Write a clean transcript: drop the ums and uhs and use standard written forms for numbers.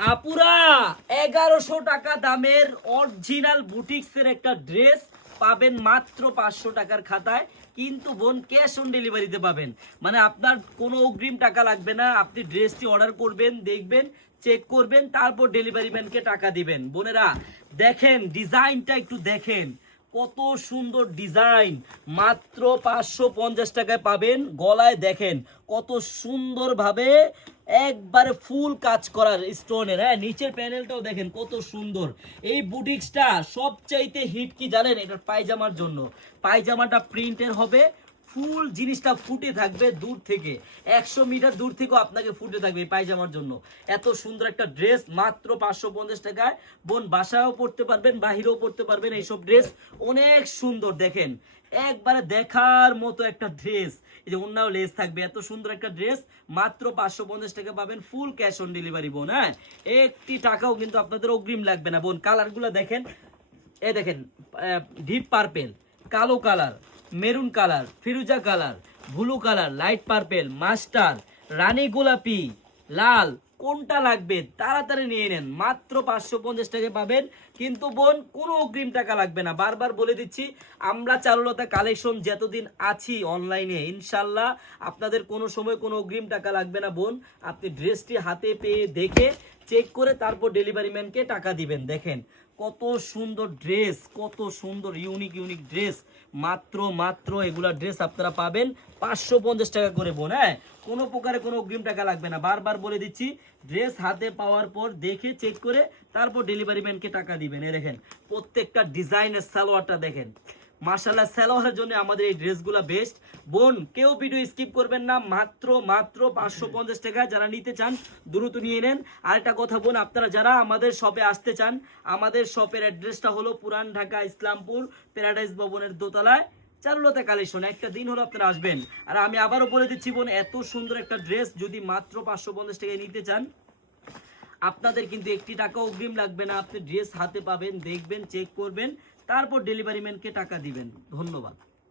আপুরা 1100 টাকা দামের অরিজিনাল বুটিক্সের একটা ড্রেস পাবেন মাত্র 500 টাকার খাতায়। কিন্তু বোন ক্যাশ অন ডেলিভারিতে পাবেন, মানে আপনার কোনো অগ্রিম টাকা লাগবে না। আপনি ড্রেসটি অর্ডার করবেন, দেখবেন, চেক করবেন, তারপর ডেলিভারি ম্যানকে টাকা দিবেন। বোনেরা দেখেন ডিজাইনটা একটু দেখেন, কত সুন্দর ডিজাইন। মাত্র 550 টাকায় পাবেন। গলায় দেখেন কত সুন্দরভাবে একবারে ফুল কাজ করার স্টোনের, হ্যাঁ নিচের প্যানেলটাও দেখেন কত সুন্দর। এই বুটিক্সটা সবচাইতে হিট কি জানেন? এটার পায়জামার জন্য। পায়জামাটা প্রিন্টের হবে, ফুল জিনিসটা ফুটে থাকবে দূর থেকে, 100 মিটার দূর থেকেও আপনাকে ফুটে থাকবে এই পায়জামার জন্য। এত সুন্দর একটা ড্রেস মাত্র 550 টাকায়। বোন বাসায়ও পড়তে পারবেন, বাহিরেও পড়তে পারবেন। এইসব ড্রেস অনেক সুন্দর, দেখেন একবারে দেখার মতো একটা ড্রেস। এই যে অন্যান্য লেস থাকবে, এত সুন্দর একটা ড্রেস মাত্র 550 টাকা পাবেন, ফুল ক্যাশ অন ডেলিভারি বোন। হ্যাঁ একটি টাকাও কিন্তু আপনাদের অগ্রিম লাগবে না বোন। কালারগুলো দেখেন, এই দেখেন ডিপ পার্পেল, কালো কালার, মেরুন কালার, ফিরোজা colour, blue colour, light purple, mustard, রানী গোলাপি, লাল, কোনটা লাগবে তাড়াতাড়ি নিয়ে নেন। মাত্র 550 টাকায় পাবেন। কিন্তু বোন কোনো অগ্রিম টাকা লাগবে না। বারবার বলে দিচ্ছি, আমরা চারুলতা কালেকশন যতদিন আছি অনলাইনে, ইনশাল্লাহ আপনাদের কোনো সময় কোনো অগ্রিম টাকা লাগবে না বোন। আপনি ড্রেসটি হাতে পেয়ে দেখে চেক করে তারপর ডেলিভারি ম্যানকে টাকা দিবেন। দেখেন কত সুন্দর ড্রেস, কত সুন্দর ইউনিক ইউনিক ড্রেস। মাত্র এগুলা ড্রেস আপনারা পাবেন 550 টাকা করে বোন। হ্যাঁ কোনো প্রকারে কোনো অগ্রিম টাকা লাগবে না। বারবার বলে দিচ্ছি, ড্রেস হাতে পাওয়ার পর দেখে চেক করে তারপর ডেলিভারি ম্যানকে টাকা দিবেন। এই দেখেন প্রত্যেকটা ডিজাইনের সালোয়ারটা দেখেন, মাশাআল্লাহ সালোয়ারের জন্য আমাদের এই ড্রেসগুলো বেস্ট বোন। কেউ ভিডিও স্কিপ করবেন না। মাত্র 550 টাকা। যারা নিতে চান দ্রুত নিয়ে নেন। আরেকটা কথা বোন, আপনারা যারা আমাদের শপে আসতে চান, আমাদের শপের অ্যাড্রেসটা হলো পুরান ঢাকা ইসলামপুর প্যারাডাইস ভবনের দোতলায়, চারুলতা কালেকশন। একটা দিন হলো আপনারা আসবেন। আর আমি আবারও বলে দিচ্ছি বোন, এত সুন্দর একটা ড্রেস যদি মাত্র 550 টাকায় নিতে চান, আপনাদের কিন্তু একটি টাকা অগ্রিম লাগবে না। আপনি ড্রেস হাতে পাবেন, দেখবেন, চেক করবেন, তারপর ডেলিভারি ম্যানকে টাকা দিবেন। ধন্যবাদ।